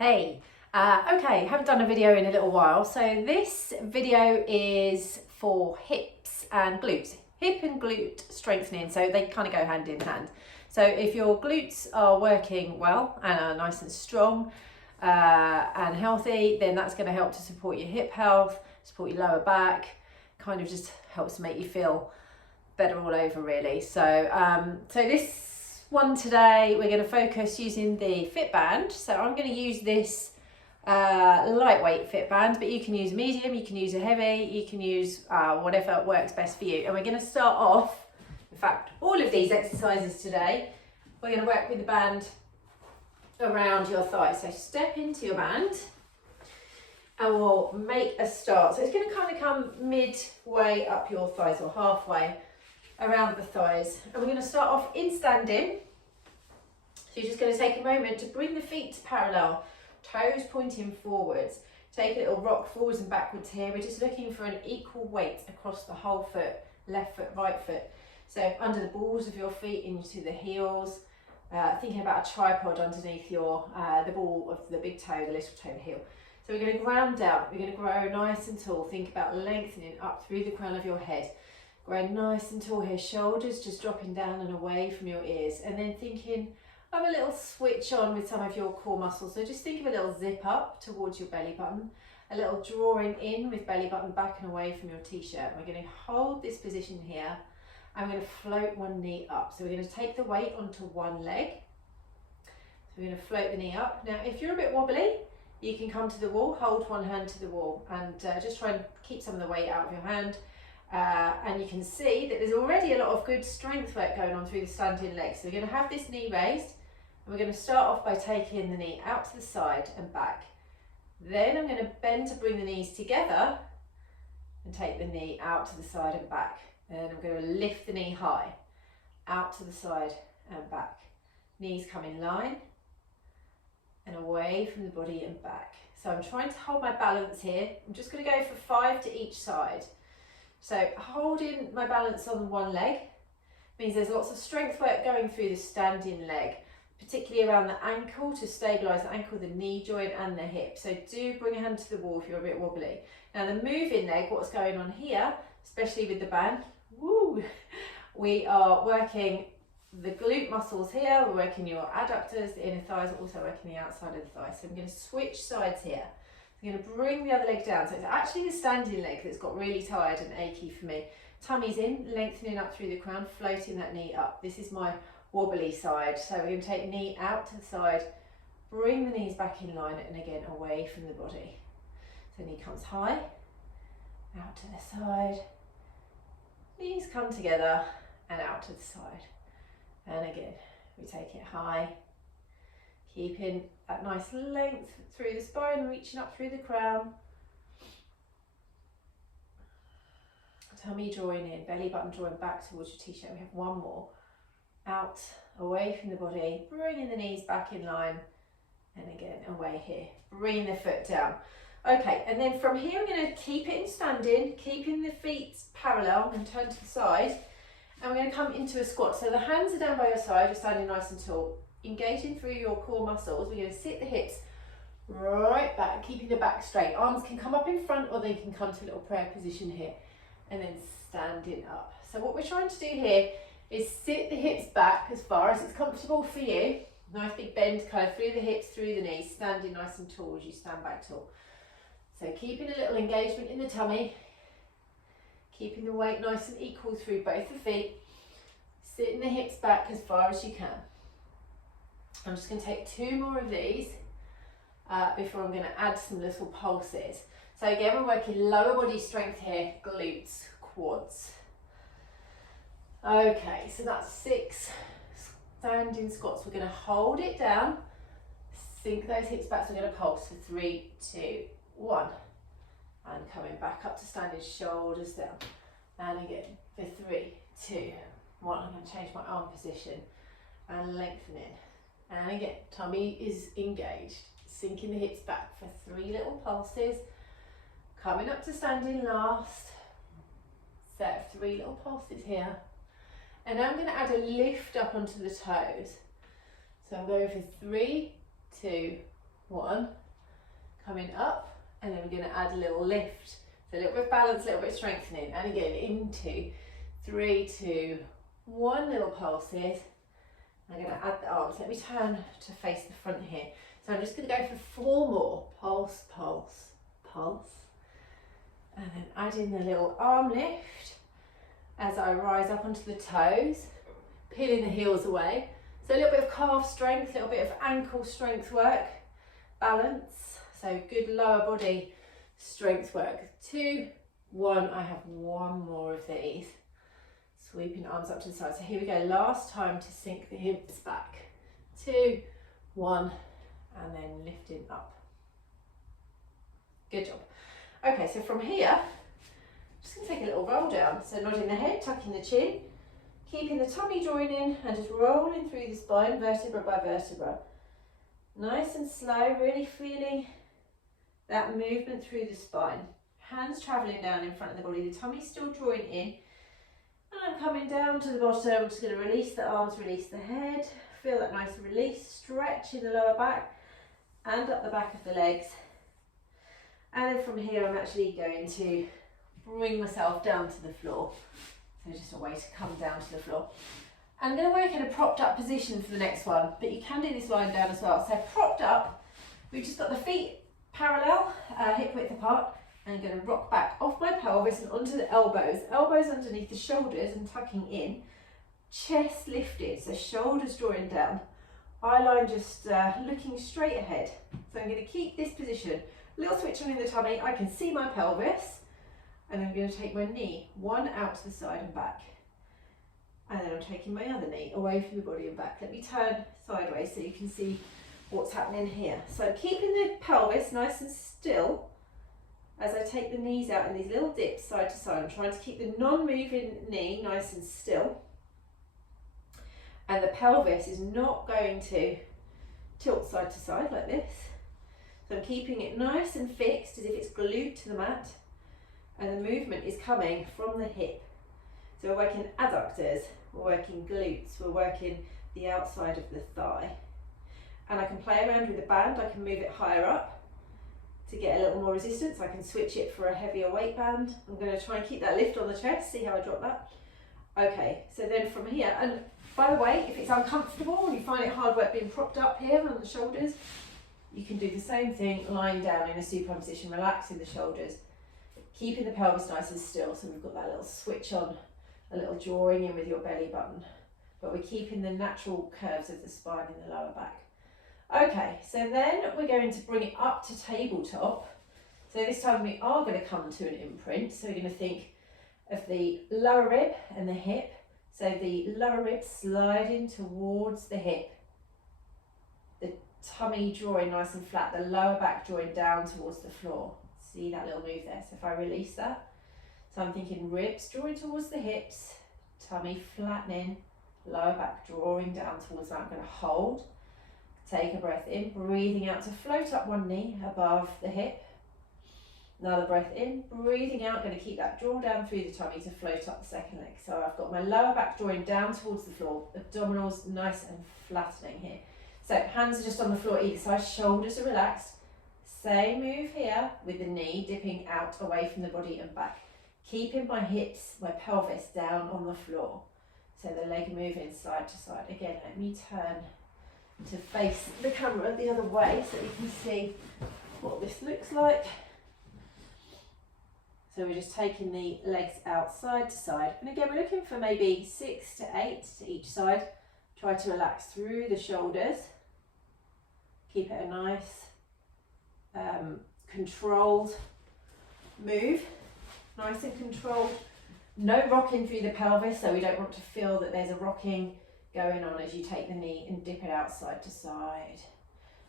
Hey, okay, haven't done a video in a little while. So this video is for hips and glutes. Hip and glute strengthening, so they kind of go hand in hand. So if your glutes are working well and are nice and strong and healthy, then that's going to help to support your hip health, support your lower back, kind of just helps to make you feel better all over really. So this one today we're going to focus using the fitband. So I'm going to use this lightweight fitband, but you can use a medium, you can use a heavy, you can use whatever works best for you. And we're going to start off, in fact all of these exercises today, we're going to work with the band around your thighs. So step into your band and we'll make a start. So it's going to kind of come midway up your thighs or halfway around the thighs, and we're going to start off in standing. So you're just going to take a moment to bring the feet parallel, toes pointing forwards. Take a little rock forwards and backwards here. We're just looking for an equal weight across the whole foot, left foot, right foot. So under the balls of your feet into the heels, thinking about a tripod underneath your the ball of the big toe, the little toe, the heel. So we're going to ground down, we're going to grow nice and tall. Think about lengthening up through the crown of your head. Grow nice and tall here, shoulders just dropping down and away from your ears, and then thinking of a little switch on with some of your core muscles. So just think of a little zip up towards your belly button, a little drawing in with belly button back and away from your t-shirt. We're going to hold this position here and we're going to float one knee up. So we're going to take the weight onto one leg. So we're going to float the knee up. Now if you're a bit wobbly, you can come to the wall, hold one hand to the wall and just try and keep some of the weight out of your hand. And you can see that there's already a lot of good strength work going on through the standing legs. So we're going to have this knee raised and we're going to start off by taking the knee out to the side and back. Then I'm going to bend to bring the knees together and take the knee out to the side and back. And I'm going to lift the knee high, out to the side and back. Knees come in line and away from the body and back. So I'm trying to hold my balance here. I'm just going to go for 5 to each side. So holding my balance on one leg means there's lots of strength work going through the standing leg, particularly around the ankle to stabilise the ankle, the knee joint and the hip. So do bring a hand to the wall if you're a bit wobbly. Now the moving leg, what's going on here, especially with the band, woo, we are working the glute muscles here, we're working your adductors, the inner thighs, we're also working the outside of the thighs. So I'm going to switch sides here. I'm going to bring the other leg down. So it's actually the standing leg that's got really tired and achy for me. Tummy's in, lengthening up through the crown, floating that knee up. This is my wobbly side. So we're going to take knee out to the side, bring the knees back in line and again away from the body. So knee comes high, out to the side, knees come together and out to the side. And again, we take it high, keeping that nice length through the spine, reaching up through the crown. Tummy drawing in, belly button drawing back towards your t-shirt. We have one more. Out, away from the body, bringing the knees back in line. And again, away here. Bring the foot down. Okay, and then from here, we're going to keep it in standing, keeping the feet parallel and turn to the side. And we're going to come into a squat. So the hands are down by your side, you're standing nice and tall. Engaging through your core muscles, we're going to sit the hips right back, keeping the back straight. Arms can come up in front or they can come to a little prayer position here. And then standing up. So what we're trying to do here is sit the hips back as far as it's comfortable for you. Nice big bend kind of through the hips, through the knees, standing nice and tall as you stand back tall. So keeping a little engagement in the tummy, keeping the weight nice and equal through both the feet, sitting the hips back as far as you can. I'm just going to take 2 more of these before I'm going to add some little pulses. So again, we're working lower body strength here, glutes, quads. Okay, so that's 6 standing squats. We're going to hold it down, sink those hips back. So we're going to pulse for 3, 2, 1. And coming back up to standing, shoulders down. And again, for 3, 2, 1. I'm going to change my arm position and lengthening. And again, tummy is engaged, sinking the hips back for 3 little pulses. Coming up to standing last, set of 3 little pulses here. And now I'm going to add a lift up onto the toes. So I'm going for 3, 2, 1, coming up, and then we're going to add a little lift. So a little bit of balance, a little bit of strengthening, and again into 3, 2, 1, little pulses. I'm going to add the arms. Let me turn to face the front here. So I'm just going to go for 4 more. Pulse, pulse, pulse. And then add in the little arm lift as I rise up onto the toes, peeling the heels away. So a little bit of calf strength, a little bit of ankle strength work, balance. So good lower body strength work. 2, 1, I have 1 more of these. Sweeping arms up to the side. So here we go, last time to sink the hips back. 2, 1, and then lifting up. Good job. Okay, so from here, I'm just going to take a little roll down. So nodding the head, tucking the chin, keeping the tummy joining and just rolling through the spine, vertebra by vertebra. Nice and slow, really feeling that movement through the spine. Hands travelling down in front of the body, the tummy's still drawing in. And I'm coming down to the bottom. I'm just going to release the arms, release the head. Feel that nice release, stretch in the lower back and up the back of the legs. And then from here, I'm actually going to bring myself down to the floor. So just a way to come down to the floor. I'm going to work in a propped up position for the next one, but you can do this lying down as well. So propped up, we've just got the feet parallel, hip width apart. And I'm going to rock back off my pelvis and onto the elbows. Elbows underneath the shoulders and tucking in. Chest lifted, so shoulders drawing down. Eye line just looking straight ahead. So I'm going to keep this position. Little switch on in the tummy. I can see my pelvis. And I'm going to take my knee, 1 out to the side and back. And then I'm taking my other knee away from the body and back. Let me turn sideways so you can see what's happening here. So keeping the pelvis nice and still. As I take the knees out in these little dips side to side, I'm trying to keep the non-moving knee nice and still. And the pelvis is not going to tilt side to side like this. So I'm keeping it nice and fixed as if it's glued to the mat. And the movement is coming from the hip. So we're working adductors, we're working glutes, we're working the outside of the thigh. And I can play around with the band, I can move it higher up. To get a little more resistance, I can switch it for a heavier weight band. I'm going to try and keep that lift on the chest, see how I drop that. Okay, so then from here, and by the way, if it's uncomfortable and you find it hard work being propped up here on the shoulders, you can do the same thing lying down in a supine position, relaxing the shoulders, keeping the pelvis nice and still. So we've got that little switch on, a little drawing in with your belly button, but we're keeping the natural curves of the spine in the lower back. Okay, so then we're going to bring it up to tabletop. So this time we are going to come to an imprint. So we're going to think of the lower rib and the hip. So the lower rib sliding towards the hip. The tummy drawing nice and flat. The lower back drawing down towards the floor. See that little move there? So if I release that. So I'm thinking ribs drawing towards the hips. Tummy flattening. Lower back drawing down towards that. I'm going to hold. Take a breath in, breathing out to float up one knee above the hip. Another breath in, breathing out, going to keep that draw down through the tummy to float up the second leg. So I've got my lower back drawing down towards the floor, abdominals nice and flattening here. So hands are just on the floor either side, shoulders are relaxed. Same move here with the knee dipping out away from the body and back. Keeping my hips, my pelvis down on the floor. So the leg moving side to side. Again, let me turn to face the camera the other way so you can see what this looks like. So we're just taking the legs out side to side. And again, we're looking for maybe 6 to 8 to each side. Try to relax through the shoulders. Keep it a nice, controlled move. Nice and controlled. No rocking through the pelvis, so we don't want to feel that there's a rocking going on as you take the knee and dip it out side to side.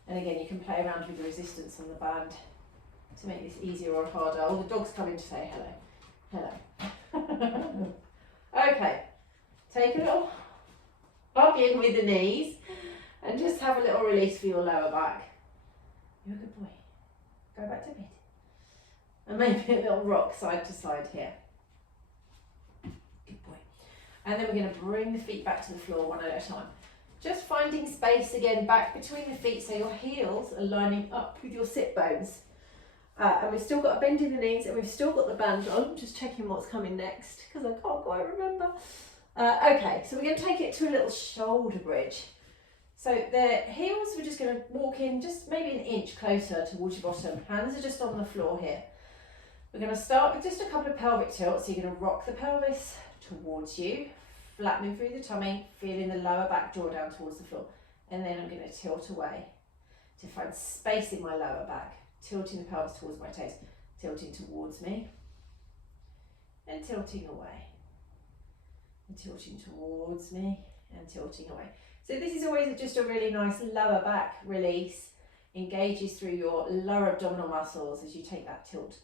And again, you can play around with the resistance on the band to make this easier or harder. Oh, the dog's coming to say hello. Hello. Okay, take a little hug in with the knees and just have a little release for your lower back. You're a good boy. Go back to bed. And maybe a little rock side to side here. Good boy. And then we're going to bring the feet back to the floor one at a time. Just finding space again back between the feet so your heels are lining up with your sit bones. And we've still got a bend in the knees and we've still got the band on. Just checking what's coming next because I can't quite remember. Okay, so we're going to take it to a little shoulder bridge. So the heels, we're just going to walk in just maybe an inch closer towards your bottom. Hands are just on the floor here. We're going to start with just a couple of pelvic tilts. So you're going to rock the pelvis towards you, flattening through the tummy, feeling the lower back draw down towards the floor. And then I'm going to tilt away to find space in my lower back, tilting the pelvis towards my toes, tilting towards me, and tilting away, and tilting towards me, and tilting away. So this is always just a really nice lower back release, engages through your lower abdominal muscles as you take that tilt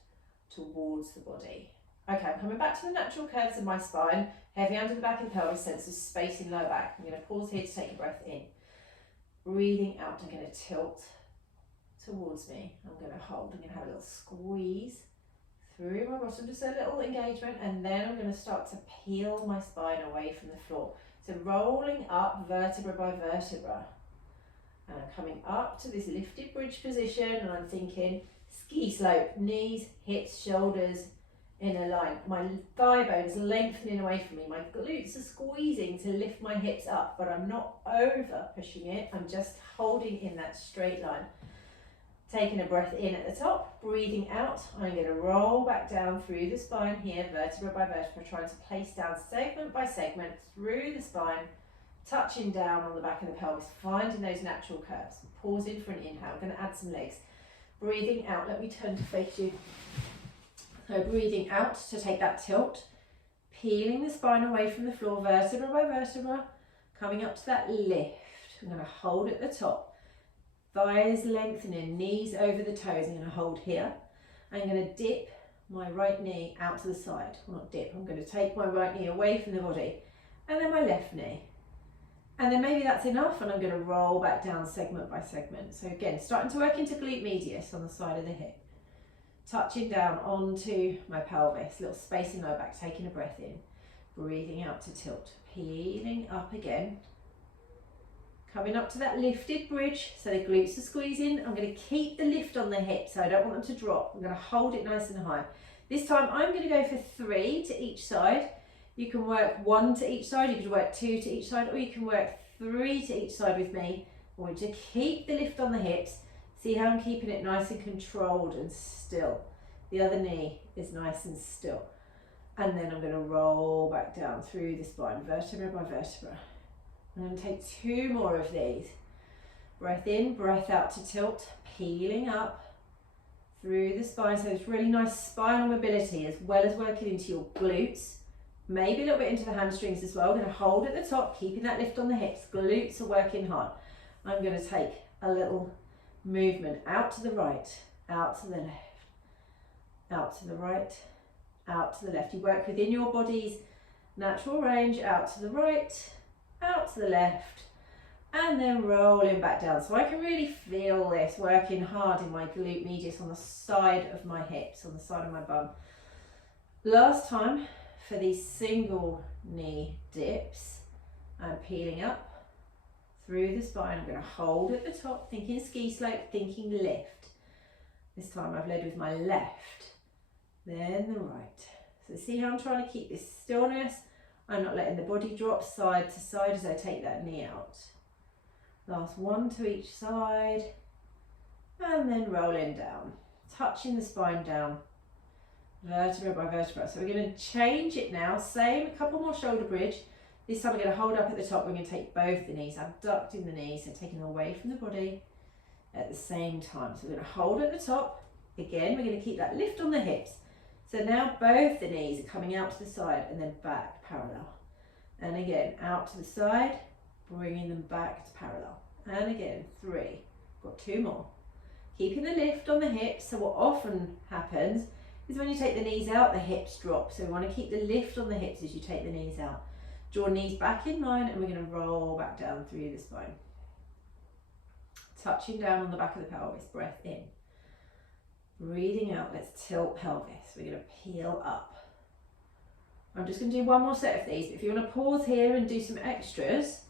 towards the body. Okay, I'm coming back to the natural curves of my spine, heavy under the back of the pelvis, sense of space in lower back. I'm going to pause here to take a breath in. Breathing out, I'm going to tilt towards me. I'm going to hold, I'm going to have a little squeeze through my bottom, just a little engagement, and then I'm going to start to peel my spine away from the floor. So rolling up vertebra by vertebra. And I'm coming up to this lifted bridge position and I'm thinking ski slope, knees, hips, shoulders in a line. My thigh bones lengthening away from me. My glutes are squeezing to lift my hips up, but I'm not over pushing it. I'm just holding in that straight line. Taking a breath in at the top, breathing out. I'm going to roll back down through the spine here, vertebra by vertebra, trying to place down segment by segment through the spine, touching down on the back of the pelvis, finding those natural curves. Pausing for an inhale. I'm going to add some legs. Breathing out. Let me turn to face you. So breathing out to take that tilt, peeling the spine away from the floor, vertebra by vertebra, coming up to that lift. I'm going to hold at the top. Thighs lengthening, knees over the toes. I'm going to hold here. I'm going to dip my right knee out to the side. Well, not dip, I'm going to take my right knee away from the body. And then my left knee. And then maybe that's enough and I'm going to roll back down segment by segment. So again, starting to work into glute medius on the side of the hip. Touching down onto my pelvis, little space in my back, taking a breath in. Breathing out to tilt, peeling up again. Coming up to that lifted bridge, so the glutes are squeezing. I'm going to keep the lift on the hips, so I don't want them to drop. I'm going to hold it nice and high. This time I'm going to go for 3 to each side. You can work 1 to each side, you could work 2 to each side, or you can work 3 to each side with me. I want you to keep the lift on the hips. See how I'm keeping it nice and controlled and still. The other knee is nice and still. And then I'm going to roll back down through the spine, vertebra by vertebra. I'm going to take 2 more of these. Breath in, breath out to tilt, peeling up through the spine. So it's really nice spinal mobility as well as working into your glutes, maybe a little bit into the hamstrings as well. I'm going to hold at the top, keeping that lift on the hips. Glutes are working hard. I'm going to take a little movement out to the right, out to the left, out to the right, out to the left. You work within your body's natural range, out to the right, out to the left, and then rolling back down. So I can really feel this working hard in my glute medius on the side of my hips, on the side of my bum. Last time for these single knee dips, I'm peeling up through the spine. I'm going to hold at the top, thinking ski slope, thinking lift. This time I've led with my left, then the right. So see how I'm trying to keep this stillness. I'm not letting the body drop side to side as I take that knee out. Last 1 to each side, and then rolling down, touching the spine down, vertebra by vertebra. So we're going to change it now, same, a couple more shoulder bridge. This time we're going to hold up at the top, we're going to take both the knees, abducting the knees, so taking them away from the body at the same time. So we're going to hold at the top, again we're going to keep that lift on the hips. So now both the knees are coming out to the side and then back parallel. And again, out to the side, bringing them back to parallel. And again, 3. Got 2 more. Keeping the lift on the hips. So what often happens is when you take the knees out, the hips drop. So we want to keep the lift on the hips as you take the knees out. Draw knees back in line and we're going to roll back down through the spine. Touching down on the back of the pelvis, breath in. Breathing out, let's tilt pelvis. We're going to peel up. I'm just going to do 1 more set of these. If you want to pause here and do some extras,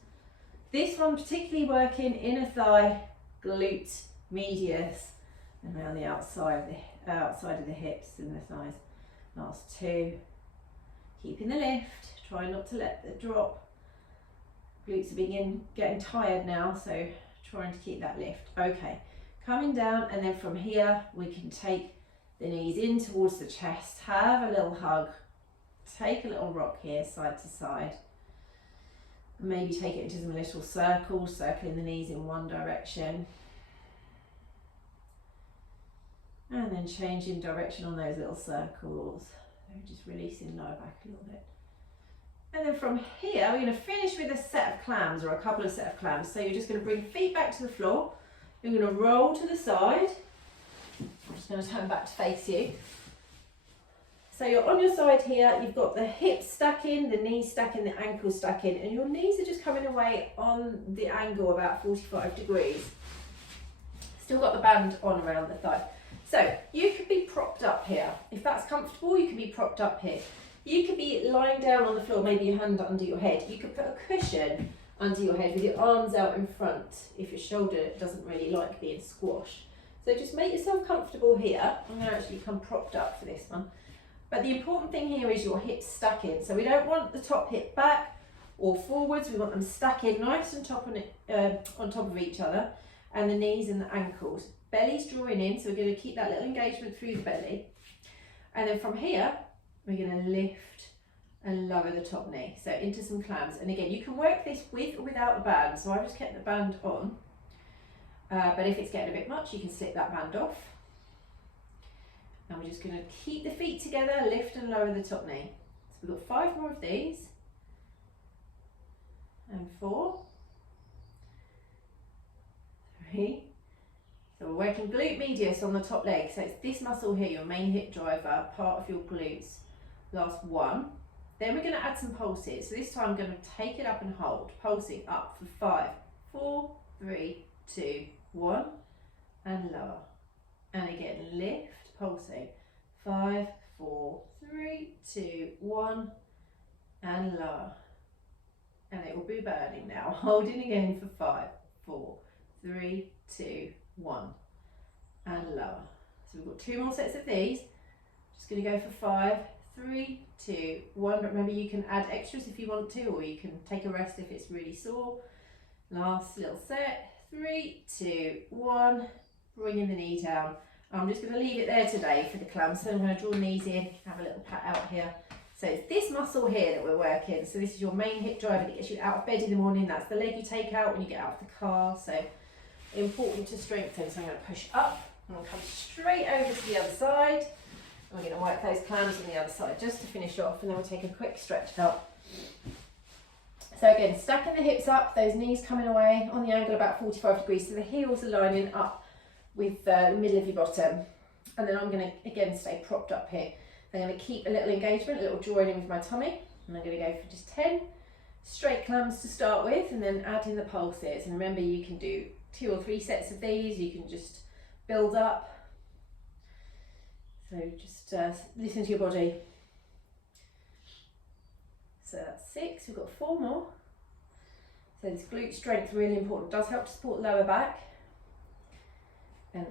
This one particularly working inner thigh, glute medius, and around the outside of the hips and the thighs. Last 2. Keeping the lift. Try not to let the drop. Glutes are getting tired now, so trying to keep that lift. Okay, coming down, and then from here we can take the knees in towards the chest. Have a little hug. Take a little rock here, side to side. Maybe take it into some little circles, circling the knees in one direction. And then changing direction on those little circles. So just releasing lower back a little bit. And then from here, we're going to finish with a set of clams, or a couple of set of clams. So you're just going to bring feet back to the floor. You're going to roll to the side. I'm just going to turn back to face you. So you're on your side here, you've got the hips stacking, the knees stacking, the ankles stacking, and your knees are just coming away on the angle about 45 degrees. Still got the band on around the thigh. So you could be propped up here. If that's comfortable, you can be propped up here. You could be lying down on the floor, maybe your hand under your head. You could put a cushion under your head with your arms out in front if your shoulder doesn't really like being squashed. So just make yourself comfortable here. I'm going to actually come propped up for this one. But the important thing here is your hips stacking. So we don't want the top hip back or forwards. We want them stacking nice and on top of each other, and the knees and the ankles. Belly's drawing in, so we're going to keep that little engagement through the belly. And then from here, we're going to lift and lower the top knee. So into some clams. And again, you can work this with or without the band. So I've just kept the band on. But if it's getting a bit much, you can slip that band off. And we're just going to keep the feet together, lift and lower the top knee. So we've got 5 more of these. And 4. 3. So we're working glute medius on the top leg. So it's this muscle here, your main hip driver, part of your glutes. Last 1. Then we're going to add some pulses. So this time I'm going to take it up and hold. Pulsing up for 5, 4, 3, 2, 1. And lower. And again, lift. Pulsing 5, 4, 3, 2, 1, and lower. And it will be burning now. Holding again for 5, 4, 3, 2, 1, and lower. So we've got 2 more sets of these. Just going to go for 5, 3, 2, 1. But remember, you can add extras if you want to, or you can take a rest if it's really sore. Last little set. 3, 2, 1. Bringing the knee down. I'm just going to leave it there today for the clams. So I'm going to draw the knees in, have a little pat out here. So it's this muscle here that we're working. So this is your main hip driver that gets you out of bed in the morning. That's the leg you take out when you get out of the car. So important to strengthen. So I'm going to push up and we'll come straight over to the other side. And we're going to work those clams on the other side just to finish off, and then we'll take a quick stretch out. So again, stacking the hips up, those knees coming away on the angle about 45 degrees. So the heels are lining up with the middle of your bottom. And then I'm going to again stay propped up here. I'm going to keep a little engagement, a little drawing in with my tummy, and I'm going to go for just 10 straight clams to start with, and then add in the pulses. And remember, you can do 2 or 3 sets of these. You can just build up. So just listen to your body. So that's 6. We've got 4 more. So this glute strength really important. It does help to support the lower back and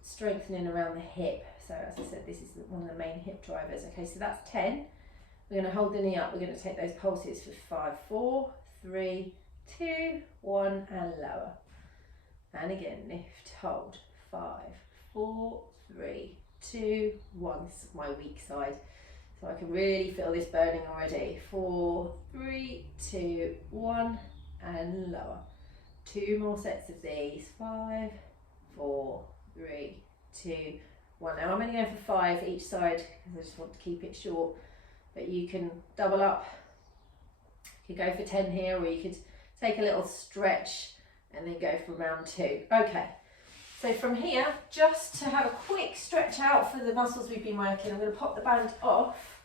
strengthening around the hip. So as I said, this is one of the main hip drivers. Okay, so that's 10. We're going to hold the knee up. We're going to take those pulses for 5, 4, 3, 2, 1, and lower. And again, lift, hold. 5, 4, 3, 2, 1. This is my weak side. So I can really feel this burning already. 4, 3, 2, 1, and lower. 2 more sets of these. 5, 4, 3, 2, 1. Now I'm only going for 5 each side because I just want to keep it short. But you can double up. You could go for 10 here, or you could take a little stretch and then go for round 2. Okay. So from here, just to have a quick stretch out for the muscles we've been working, I'm going to pop the band off,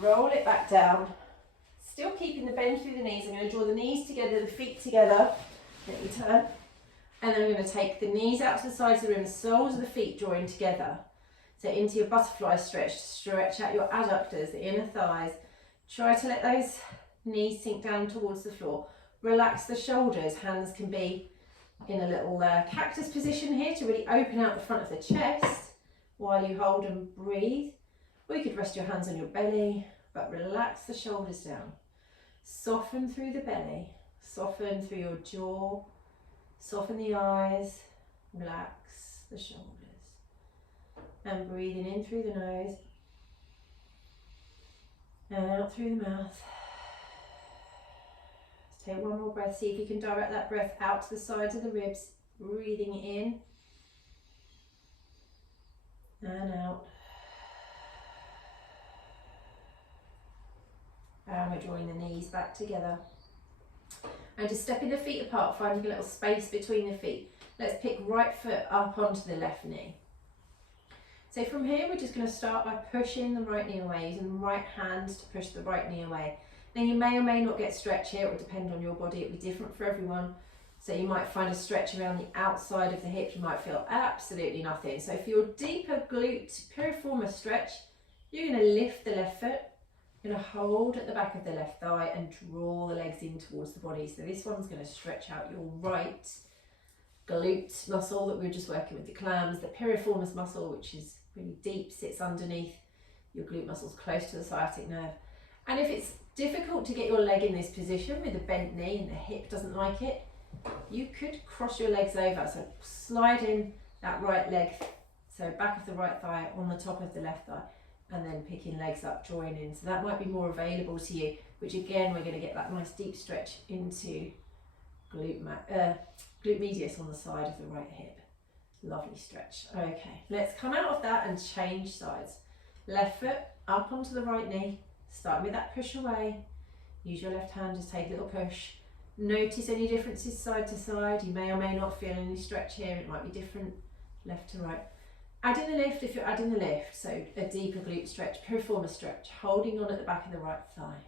roll it back down, still keeping the bend through the knees. I'm going to draw the knees together, the feet together, let me turn, and then I'm going to take the knees out to the sides of the room, the soles of the feet drawing together. So into your butterfly stretch, stretch out your adductors, the inner thighs. Try to let those knees sink down towards the floor. Relax the shoulders. Hands can be in a little cactus position here to really open out the front of the chest while you hold and breathe. Or you could rest your hands on your belly, but relax the shoulders down. Soften through the belly, soften through your jaw, soften the eyes, relax the shoulders. And breathing in through the nose and out through the mouth. Let's take one more breath. See if you can direct that breath out to the sides of the ribs. Breathing in and out. And we're drawing the knees back together. And just stepping the feet apart, finding a little space between the feet. Let's pick right foot up onto the left knee. So from here, we're just going to start by pushing the right knee away, using the right hand to push the right knee away. Now you may or may not get stretch here, it will depend on your body, it will be different for everyone. So you might find a stretch around the outside of the hip, you might feel absolutely nothing. So for your deeper glute piriformis stretch, you're going to lift the left foot, you're going to hold at the back of the left thigh and draw the legs in towards the body. So this one's going to stretch out your right glute muscle that we were just working with, the clams, the piriformis muscle, which is really deep, sits underneath your glute muscles close to the sciatic nerve. And if it's difficult to get your leg in this position with a bent knee and the hip doesn't like it, you could cross your legs over. So slide in that right leg, so back of the right thigh on the top of the left thigh, and then picking legs up, drawing in. So that might be more available to you, which again, we're going to get that nice deep stretch into glute medius on the side of the right hip. Lovely stretch. Okay, let's come out of that and change sides. Left foot up onto the right knee, start with that push away. Use your left hand, just take a little push. Notice any differences side to side. You may or may not feel any stretch here, it might be different left to right. Add in the lift if you're adding the lift, so a deeper glute stretch, piriformis stretch, holding on at the back of the right thigh.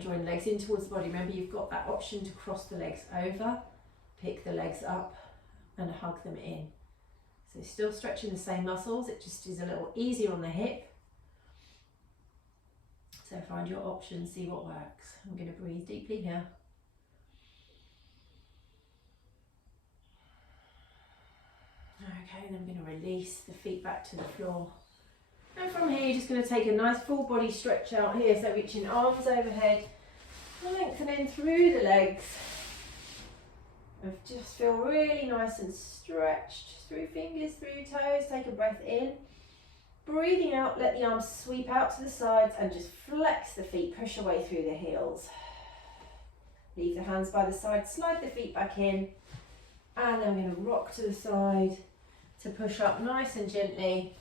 Drawing legs in towards the body. Remember, you've got that option to cross the legs over, pick the legs up and hug them in. So still stretching the same muscles, it just is a little easier on the hip. So find your option, see what works. I'm going to breathe deeply here. Okay, then I'm going to release the feet back to the floor. And from here, you're just going to take a nice full body stretch out here. So reaching arms overhead, lengthening through the legs. And just feel really nice and stretched through fingers, through toes. Take a breath in. Breathing out, let the arms sweep out to the sides and just flex the feet, push away through the heels. Leave the hands by the side, slide the feet back in. And then we're going to rock to the side to push up nice and gently.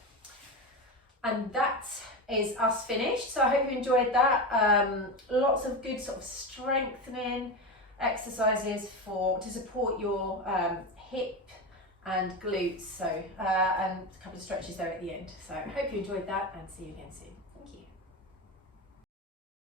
And that is us finished. So I hope you enjoyed that. Lots of good sort of strengthening exercises to support your hip and glutes. So and a couple of stretches there at the end. So I hope you enjoyed that and see you again soon.